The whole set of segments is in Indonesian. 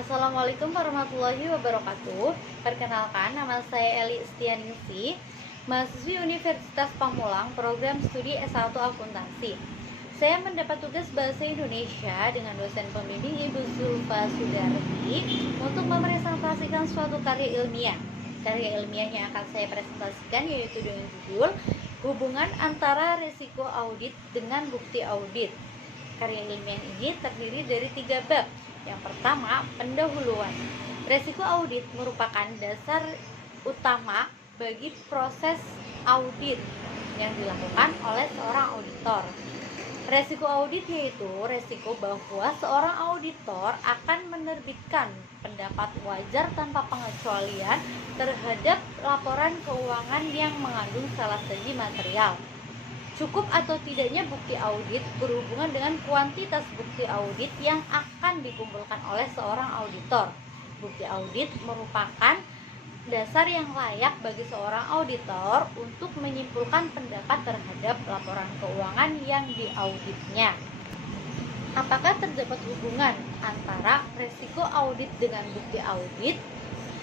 Assalamualaikum warahmatullahi wabarakatuh. Perkenalkan, nama saya Eli Estianingsi, mahasiswi Universitas Pamulang, program studi S1 Akuntansi. Saya mendapat tugas Bahasa Indonesia dengan dosen pembimbing Ibu Zulfa Sudarti untuk mepresentasikan suatu karya ilmiah. Karya ilmiah yang akan saya presentasikan yaitu dengan judul Hubungan antara Risiko Audit dengan Bukti Audit. Karya ilmiah ini terdiri dari 3 bab. Yang pertama, pendahuluan. Resiko audit merupakan dasar utama bagi proses audit yang dilakukan oleh seorang auditor. Resiko audit yaitu resiko bahwa seorang auditor akan menerbitkan pendapat wajar tanpa pengecualian terhadap laporan keuangan yang mengandung salah satu material. Cukup atau tidaknya bukti audit berhubungan dengan kuantitas bukti audit yang akan dikumpulkan oleh seorang auditor. Bukti audit merupakan dasar yang layak bagi seorang auditor untuk menyimpulkan pendapat terhadap laporan keuangan yang diauditnya. Apakah terdapat hubungan antara resiko audit dengan bukti audit?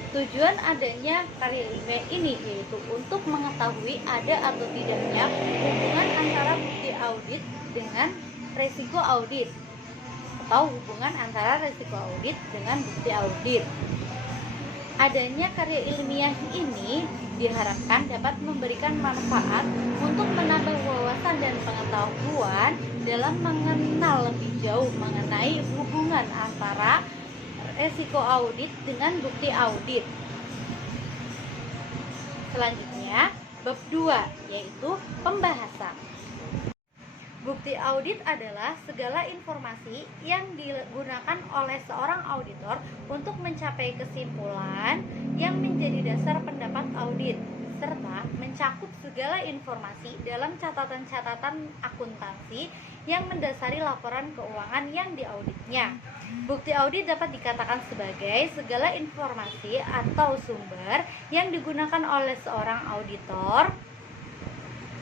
Tujuan adanya karya ilmiah ini yaitu untuk mengetahui ada atau tidaknya hubungan antara bukti audit dengan resiko audit atau hubungan antara resiko audit dengan bukti audit. Adanya karya ilmiah ini diharapkan dapat memberikan manfaat untuk menambah wawasan dan pengetahuan dalam mengenal lebih jauh mengenai hubungan antara resiko audit dengan bukti audit. Selanjutnya, bab 2 yaitu pembahasan. Bukti audit adalah segala informasi yang digunakan oleh seorang auditor untuk mencapai kesimpulan yang menjadi dasar pendapat audit, serta mencakup segala informasi dalam catatan-catatan akuntansi yang mendasari laporan keuangan yang diauditnya. Bukti audit dapat dikatakan sebagai segala informasi atau sumber yang digunakan oleh seorang auditor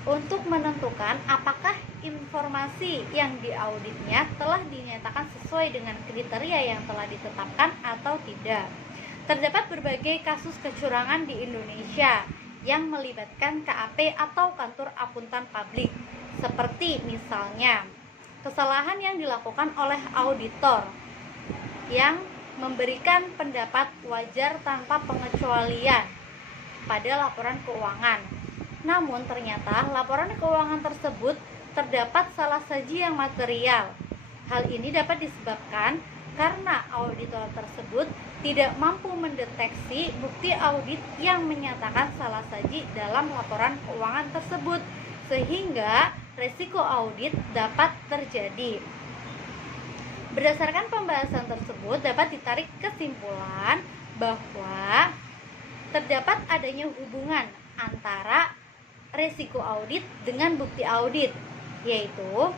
untuk menentukan apakah informasi yang diauditnya telah dinyatakan sesuai dengan kriteria yang telah ditetapkan atau tidak. Terdapat berbagai kasus kecurangan di Indonesia yang melibatkan KAP atau kantor akuntan publik, seperti misalnya kesalahan yang dilakukan oleh auditor yang memberikan pendapat wajar tanpa pengecualian pada laporan keuangan. Namun ternyata laporan keuangan tersebut terdapat salah saji yang material. Hal ini dapat disebabkan karena auditor tersebut tidak mampu mendeteksi bukti audit yang menyatakan salah saji dalam laporan keuangan tersebut, sehingga resiko audit dapat terjadi. Berdasarkan pembahasan tersebut dapat ditarik kesimpulan bahwa terdapat adanya hubungan antara resiko audit dengan bukti audit, yaitu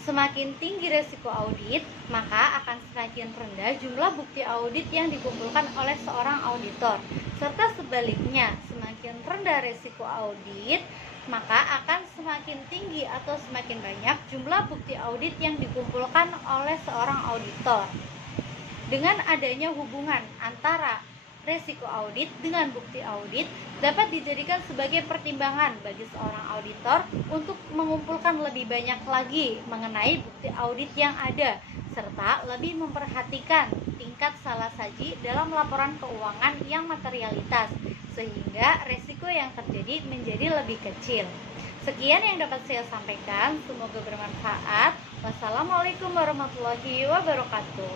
semakin tinggi resiko audit, maka akan semakin rendah jumlah bukti audit yang dikumpulkan oleh seorang auditor. Serta sebaliknya, semakin rendah resiko audit, maka akan semakin tinggi atau semakin banyak jumlah bukti audit yang dikumpulkan oleh seorang auditor. Dengan adanya hubungan antara resiko audit dengan bukti audit dapat dijadikan sebagai pertimbangan bagi seorang auditor untuk mengumpulkan lebih banyak lagi mengenai bukti audit yang ada, serta lebih memperhatikan tingkat salah saji dalam laporan keuangan yang materialitas, sehingga resiko yang terjadi menjadi lebih kecil. Sekian yang dapat saya sampaikan, semoga bermanfaat. Wassalamualaikum warahmatullahi wabarakatuh.